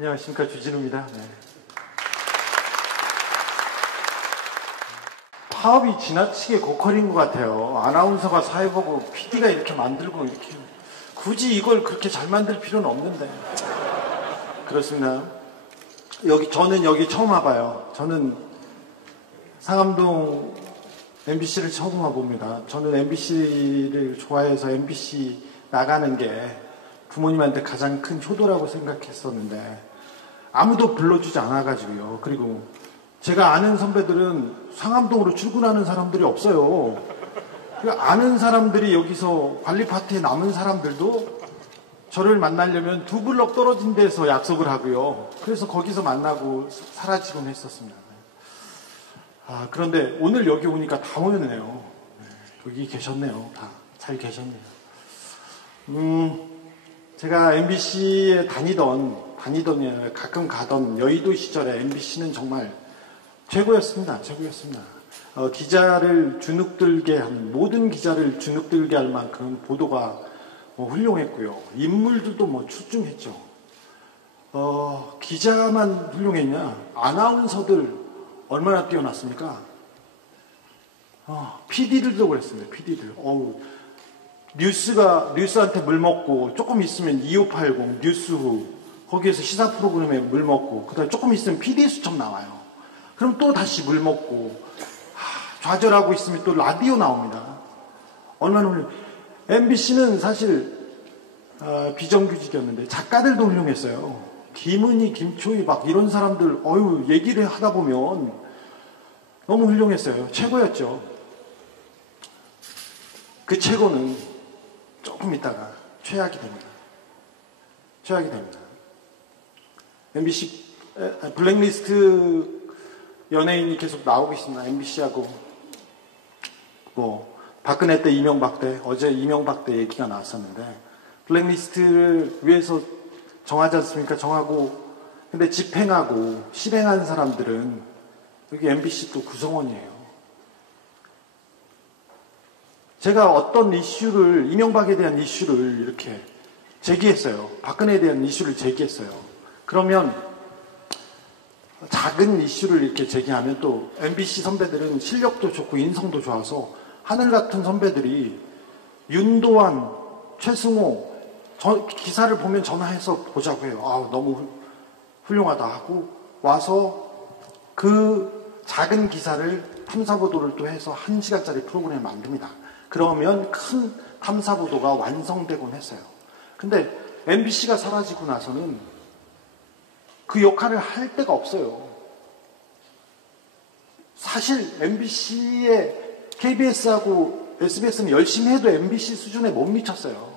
안녕하십니까, 주진우입니다. 네. 파업이 지나치게 고퀄인 것 같아요. 아나운서가 사회보고 PD가 이렇게 만들고 이렇게 굳이 이걸 그렇게 잘 만들 필요는 없는데. 그렇습니다. 저는 여기 처음 와봐요. 저는 상암동 MBC를 처음 와봅니다. 저는 MBC를 좋아해서 MBC 나가는 게 부모님한테 가장 큰 효도라고 생각했었는데 아무도 불러주지 않아가지고요. 그리고 제가 아는 선배들은 상암동으로 출근하는 사람들이 없어요. 아는 사람들이 여기서 관리 파트에 남은 사람들도 저를 만나려면 2블럭 떨어진 데서 약속을 하고요. 그래서 거기서 만나고 사라지곤 했었습니다. 그런데 오늘 여기 오니까 다 모였네요. 여기 계셨네요. 다 잘 계셨네요. 제가 MBC에 다니던 가끔 가던 여의도 시절에 MBC는 정말 최고였습니다. 기자를 주눅들게 한, 모든 기자를 주눅들게 할 만큼 보도가 훌륭했고요. 인물들도 출중했죠. 기자만 훌륭했냐? 아나운서들 얼마나 뛰어났습니까? PD들도 그랬습니다. PD들. 뉴스한테 물 먹고, 조금 있으면 2580, 뉴스후, 거기에서 시사 프로그램에 물 먹고, 그 다음에 조금 있으면 PD 수첩 나와요. 그럼 또 다시 물 먹고, 좌절하고 있으면 또 라디오 나옵니다. 얼마나 훌륭해요. MBC는 사실, 비정규직이었는데, 작가들도 훌륭했어요. 김은희, 김초희, 이런 사람들, 얘기를 하다 보면 너무 훌륭했어요. 최고였죠. 그 최고는 조금 있다가 최악이 됩니다. MBC 블랙리스트 연예인이 계속 나오고 있습니다. MBC하고 박근혜 때 이명박 때, 어제 이명박 때 얘기가 나왔었는데, 블랙리스트를 위해서 정하지 않습니까? 정하고, 근데 집행하고 실행한 사람들은 여기 MBC 또 구성원이에요. 제가 어떤 이슈를, 이명박에 대한 이슈를 이렇게 제기했어요. 박근혜에 대한 이슈를 제기했어요. 그러면 작은 이슈를 이렇게 제기하면 또 MBC 선배들은 실력도 좋고 인성도 좋아서 하늘 같은 선배들이 윤도환, 최승호, 기사를 보면 전화해서 보자고 해요. 너무 훌륭하다 하고 와서 그 작은 기사를 탐사보도를 또 해서 1시간짜리 프로그램을 만듭니다. 그러면 큰 탐사보도가 완성되곤 했어요. 근데 MBC가 사라지고 나서는 그 역할을 할 데가 없어요. 사실 MBC의 KBS하고 SBS는 열심히 해도 MBC 수준에 못 미쳤어요.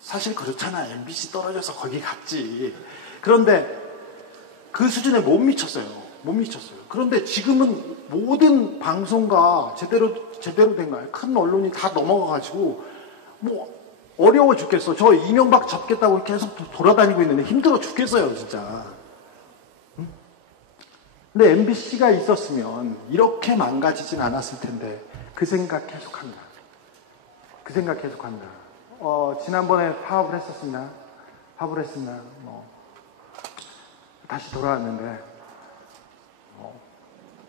사실 그렇잖아. MBC 떨어져서 거기 갔지. 그런데 그 수준에 못 미쳤어요. 그런데 지금은 모든 방송가 제대로 된 거예요. 큰 언론이 다 넘어가가지고 어려워 죽겠어. 저 이명박 잡겠다고 계속 돌아다니고 있는데 힘들어 죽겠어요, 진짜. 근데 MBC가 있었으면 이렇게 망가지진 않았을 텐데 그 생각 계속합니다. 지난번에 파업을 했습니다. 다시 돌아왔는데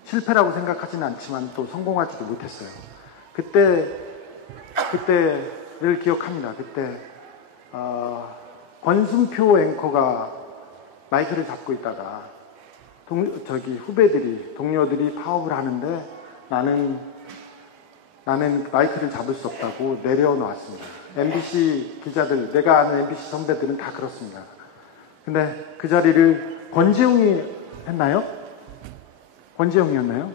실패라고 생각하지는 않지만 또 성공하지도 못했어요. 그때를 기억합니다. 그때 권순표 앵커가 마이크를 잡고 있다가 동료들이 파업을 하는데 나는 마이크를 잡을 수 없다고 내려놓았습니다. MBC 기자들, 내가 아는 MBC 선배들은 다 그렇습니다. 근데 그 자리를 권재웅이 했나요? 권재웅이었나요?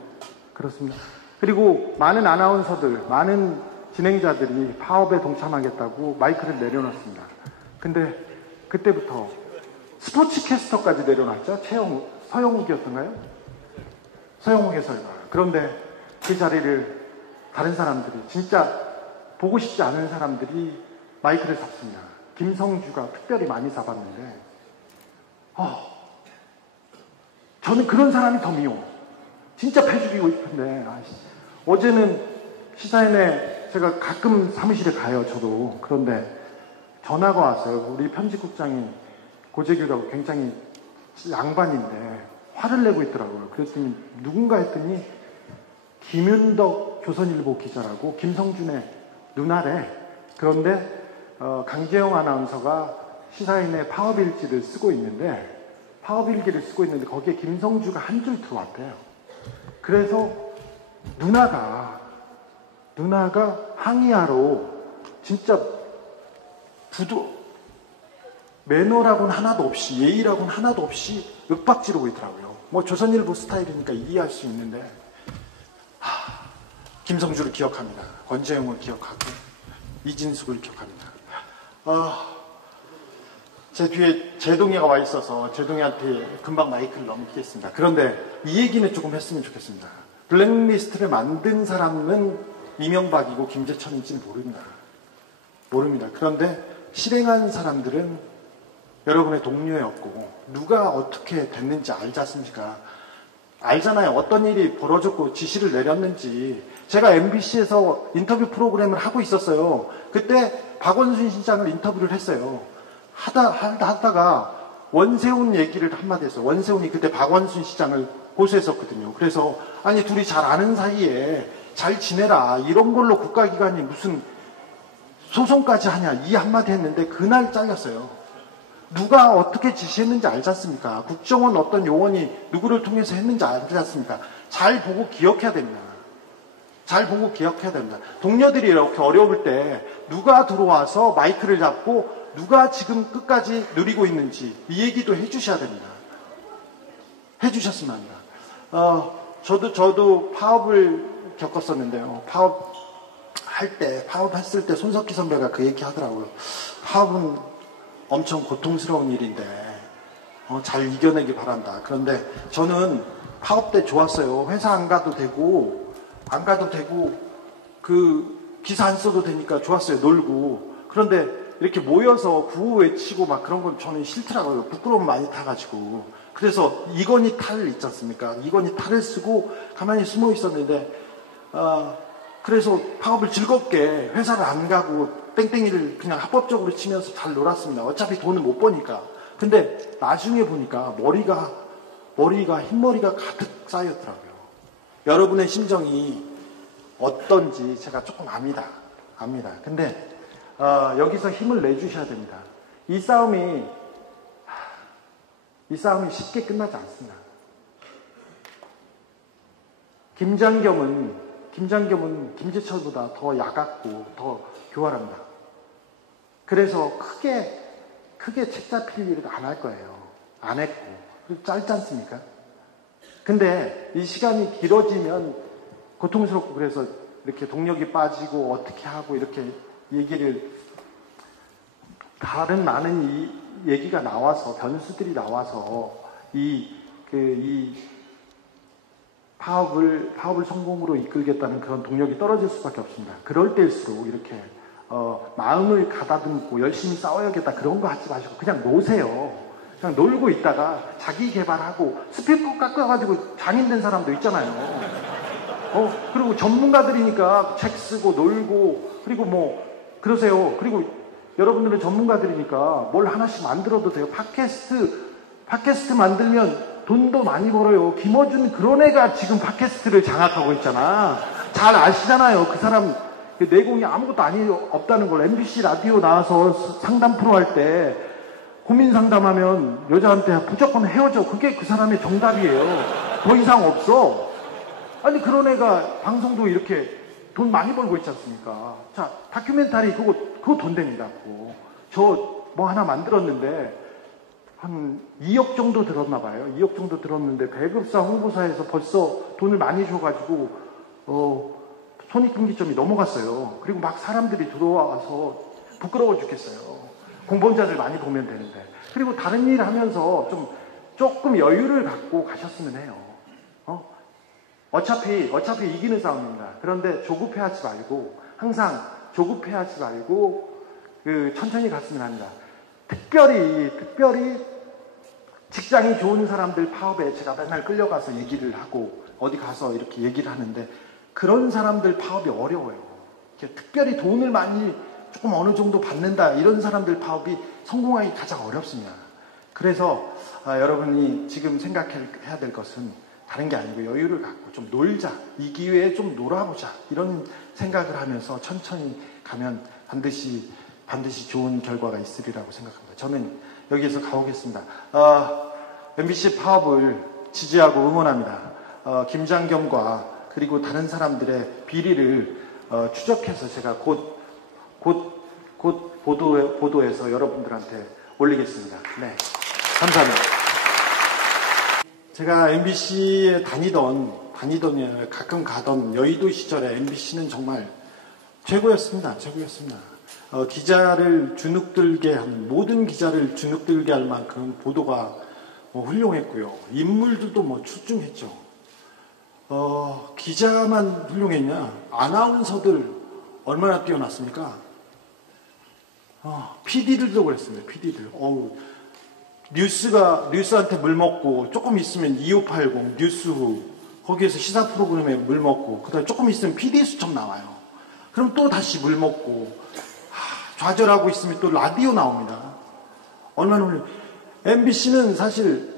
그렇습니다. 그리고 많은 아나운서들, 많은 진행자들이 파업에 동참하겠다고 마이크를 내려놨습니다. 근데 그때부터 스포츠 캐스터까지 내려놨죠? 서영욱이었던가요? 서영욱 해설가. 그런데 그 자리를 다른 사람들이, 진짜 보고 싶지 않은 사람들이 마이크를 잡습니다. 김성주가 특별히 많이 잡았는데 저는 그런 사람이 더 미워. 진짜 패 죽이고 싶은데 어제는 시사인에 제가 가끔 사무실에 가요. 저도. 그런데 전화가 왔어요. 우리 편집국장이 고재규라고 굉장히 양반인데 화를 내고 있더라고요. 그랬더니 누군가 했더니 김윤덕 조선일보 기자라고 김성준의 누나래. 그런데 강재영 아나운서가 시사인의 파업일지를 쓰고 있는데 거기에 김성주가 한 줄 들어왔대요. 그래서 누나가 항의하러 진짜 매너라고는 하나도 없이, 예의라고는 하나도 없이 윽박지르고 있더라고요. 뭐 조선일보 스타일이니까 이해할 수 있는데, 김성주를 기억합니다. 권재용을 기억하고 이진숙을 기억합니다. 제 뒤에 제동이가 와 있어서 제동이한테 금방 마이크를 넘기겠습니다. 그런데 이 얘기는 조금 했으면 좋겠습니다. 블랙리스트를 만든 사람은 이명박이고 김재천인지는 모릅니다. 그런데 실행한 사람들은 여러분의 동료였고 누가 어떻게 됐는지 알지 않습니까? 알잖아요. 어떤 일이 벌어졌고 지시를 내렸는지. 제가 MBC에서 인터뷰 프로그램을 하고 있었어요. 그때 박원순 시장을 인터뷰를 했어요. 하다가 원세훈 얘기를 한마디 했어요. 원세훈이 그때 박원순 시장을 고소했었거든요. 그래서 아니 둘이 잘 아는 사이에 잘 지내라. 이런 걸로 국가기관이 무슨 소송까지 하냐. 이 한마디 했는데 그날 잘렸어요. 누가 어떻게 지시했는지 알지 않습니까? 국정원 어떤 요원이 누구를 통해서 했는지 알지 않습니까? 잘 보고 기억해야 됩니다. 동료들이 이렇게 어려울 때 누가 들어와서 마이크를 잡고 누가 지금 끝까지 누리고 있는지 이 얘기도 해주셔야 됩니다. 해주셨으면 합니다. 저도 파업을 겪었었는데요. 파업했을 때 손석희 선배가 그 얘기 하더라고요. 파업은 엄청 고통스러운 일인데 잘 이겨내기 바란다. 그런데 저는 파업 때 좋았어요. 회사 안 가도 되고 그 기사 안 써도 되니까 좋았어요. 놀고. 그런데 이렇게 모여서 구호 외치고 막 그런 건 저는 싫더라고요. 부끄러움 많이 타가지고. 그래서 이건희 탈 있지 않습니까? 이건희 탈을 쓰고 가만히 숨어 있었는데 그래서 파업을 즐겁게 회사를 안 가고 땡땡이를 그냥 합법적으로 치면서 잘 놀았습니다. 어차피 돈을 못 버니까. 근데 나중에 보니까 흰머리가 가득 쌓였더라고요. 여러분의 심정이 어떤지 제가 조금 압니다. 근데 여기서 힘을 내주셔야 됩니다. 이 싸움이 쉽게 끝나지 않습니다. 김장겸은 김재철보다 더 야같고 더 교활합니다. 그래서 크게 책 잡힐 일은 안 할 거예요. 안 했고. 짧지 않습니까? 근데 이 시간이 길어지면 고통스럽고 그래서 이렇게 동력이 빠지고 어떻게 하고 이렇게 얘기를 다른 많은 이 얘기가 나와서 변수들이 나와서 이 파업을 성공으로 이끌겠다는 그런 동력이 떨어질 수밖에 없습니다. 그럴 때일수록 이렇게 마음을 가다듬고 열심히 싸워야겠다 그런 거 하지 마시고 그냥 노세요. 그냥 놀고 있다가 자기 개발하고 스피커 깎아가지고 장인된 사람도 있잖아요. 그리고 전문가들이니까 책 쓰고 놀고 그리고 뭐 그러세요. 그리고 여러분들은 전문가들이니까 뭘 하나씩 만들어도 돼요. 팟캐스트 만들면 돈도 많이 벌어요. 김어준 그런 애가 지금 팟캐스트를 장악하고 있잖아. 잘 아시잖아요. 그 사람 내공이 아무것도 없다는 걸. MBC 라디오 나와서 상담 프로 할 때 고민 상담하면 여자한테 무조건 헤어져. 그게 그 사람의 정답이에요. 더 이상 없어. 아니 그런 애가 방송도 이렇게 돈 많이 벌고 있지 않습니까? 자, 다큐멘터리 그거 돈 됩니다. 저 뭐 하나 만들었는데 한 2억 정도 들었나 봐요. 2억 정도 들었는데 배급사 홍보사에서 벌써 돈을 많이 줘가지고 손익분기점이 넘어갔어요. 그리고 막 사람들이 들어와서 부끄러워 죽겠어요. 공범자들 많이 보면 되는데. 그리고 다른 일 하면서 조금 여유를 갖고 가셨으면 해요. 어차피 이기는 싸움입니다. 그런데 조급해하지 말고 항상 조급해하지 말고 천천히 갔으면 합니다. 특별히 직장이 좋은 사람들 파업에 제가 맨날 끌려가서 얘기를 하고 어디 가서 이렇게 얘기를 하는데 그런 사람들 파업이 어려워요. 특별히 돈을 많이 조금 어느 정도 받는다 이런 사람들 파업이 성공하기 가장 어렵습니다. 그래서 여러분이 지금 생각해야 될 것은 다른 게 아니고 여유를 갖고 좀 놀자. 이 기회에 좀 놀아보자. 이런 생각을 하면서 천천히 가면 반드시 좋은 결과가 있으리라고 생각합니다. 저는 여기에서 가보겠습니다. MBC 파업을 지지하고 응원합니다. 김장겸과 그리고 다른 사람들의 비리를 추적해서 제가 곧 보도해서 여러분들한테 올리겠습니다. 네, 감사합니다. 제가 MBC에 다니던 가끔 가던 여의도 시절에 MBC는 정말 최고였습니다. 기자를 주눅들게 하는, 모든 기자를 주눅들게 할 만큼 보도가 훌륭했고요. 인물들도 출중했죠. 기자만 훌륭했냐? 아나운서들 얼마나 뛰어났습니까? PD들도 그랬습니다. PD들. 뉴스한테 물 먹고, 조금 있으면 2580, 뉴스후, 거기에서 시사 프로그램에 물 먹고, 그 다음에 조금 있으면 PD 수첩 나와요. 그럼 또 다시 물 먹고, 좌절하고 있으면 또 라디오 나옵니다. 얼마나 훌륭. MBC는 사실,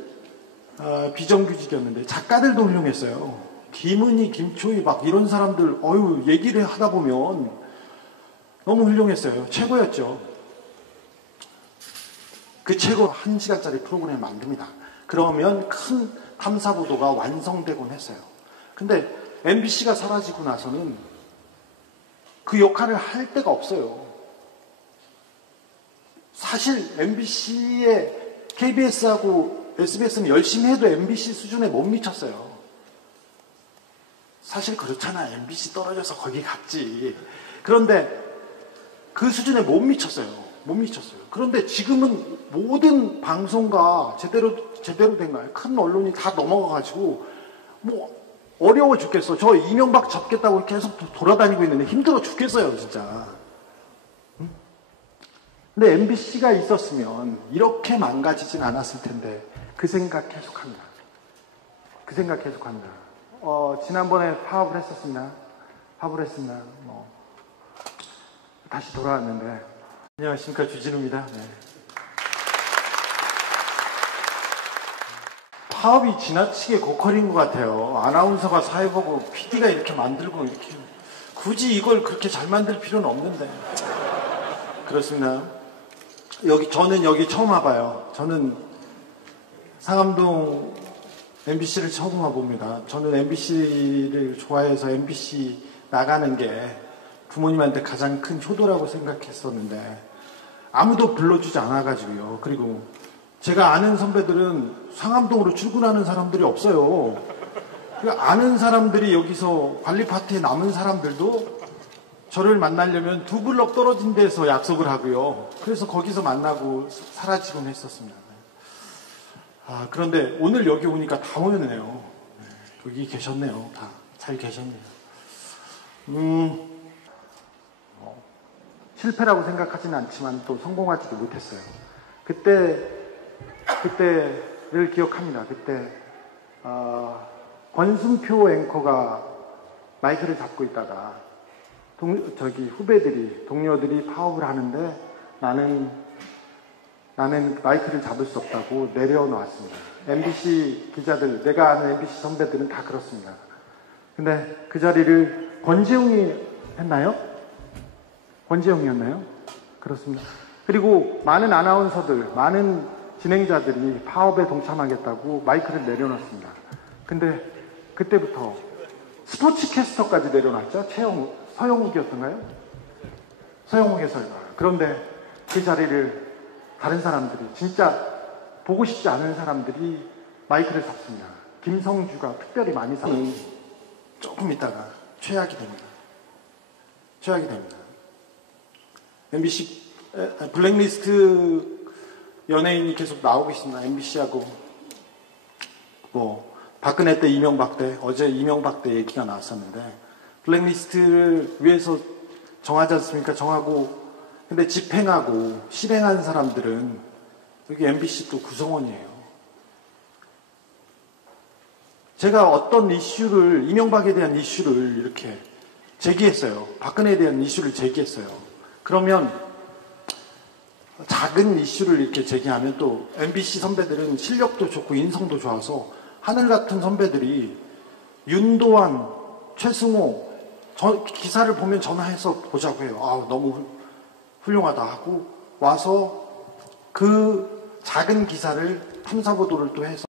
비정규직이었는데, 작가들도 훌륭했어요. 김은희, 김초희, 막 이런 사람들, 얘기를 하다 보면 너무 훌륭했어요. 최고였죠. 그 최고 1시간짜리 프로그램을 만듭니다. 그러면 큰 탐사보도가 완성되곤 했어요. 근데 MBC가 사라지고 나서는 그 역할을 할 데가 없어요. 사실 MBC의 KBS하고 SBS는 열심히 해도 MBC 수준에 못 미쳤어요. 사실 그렇잖아. MBC 떨어져서 거기 갔지. 그런데 그 수준에 못 미쳤어요. 그런데 지금은 모든 방송가 제대로 된 거예요. 큰 언론이 다 넘어가가지고 어려워 죽겠어. 저 이명박 잡겠다고 계속 돌아다니고 있는데 힘들어 죽겠어요, 진짜. 근데 MBC가 있었으면 이렇게 망가지진 않았을 텐데 그 생각 계속합니다. 지난번에 파업을 했습니다. 다시 돌아왔는데. 안녕하십니까, 주진우입니다. 네. 파업이 지나치게 고퀄인 것 같아요. 아나운서가 사회보고 PD가 이렇게 만들고 이렇게 굳이 이걸 그렇게 잘 만들 필요는 없는데. 그렇습니다. 저는 여기 처음 와봐요. 저는 상암동 MBC를 처음 와봅니다. 저는 MBC를 좋아해서 MBC 나가는 게 부모님한테 가장 큰 효도라고 생각했었는데 아무도 불러주지 않아가지고요. 그리고 제가 아는 선배들은 상암동으로 출근하는 사람들이 없어요. 아는 사람들이 여기서 관리 파트에 남은 사람들도 저를 만나려면 2블럭 떨어진 데서 약속을 하고요. 그래서 거기서 만나고 사라지곤 했었습니다. 그런데 오늘 여기 오니까 다 모였네요. 여기 계셨네요. 다 잘 계셨네요. 실패라고 생각하지는 않지만 또 성공하지도 못했어요. 그때를 기억합니다. 그때 권순표 앵커가 마이크를 잡고 있다가 후배들이, 동료들이 파업을 하는데 나는 마이크를 잡을 수 없다고 내려놓았습니다. MBC 기자들, 내가 아는 MBC 선배들은 다 그렇습니다. 근데 그 자리를 권재웅이 했나요? 권재웅이었나요? 그렇습니다. 그리고 많은 아나운서들, 많은 진행자들이 파업에 동참하겠다고 마이크를 내려놨습니다. 근데 그때부터 스포츠 캐스터까지 내려놨죠? 서영욱이었던가요? 서영욱 해설가. 그런데 그 자리를 다른 사람들이, 진짜 보고 싶지 않은 사람들이 마이크를 잡습니다. 김성주가 특별히 많이 잡는, 조금 있다가 최악이 됩니다. MBC 블랙리스트 연예인이 계속 나오고 있습니다. MBC하고 박근혜 때, 이명박 때, 어제 이명박 때 얘기가 나왔었는데 블랙리스트를 위해서 정하지 않습니까? 정하고 근데 집행하고 실행한 사람들은 여기 MBC 또 구성원이에요. 제가 어떤 이슈를, 이명박에 대한 이슈를 이렇게 제기했어요. 박근혜에 대한 이슈를 제기했어요. 그러면 작은 이슈를 이렇게 제기하면 또 MBC 선배들은 실력도 좋고 인성도 좋아서 하늘 같은 선배들이 윤도한, 최승호 기사를 보면 전화해서 보자고 해요. 아, 너무 훌륭하다 하고 와서 그 작은 기사를 탐사보도를 또 해서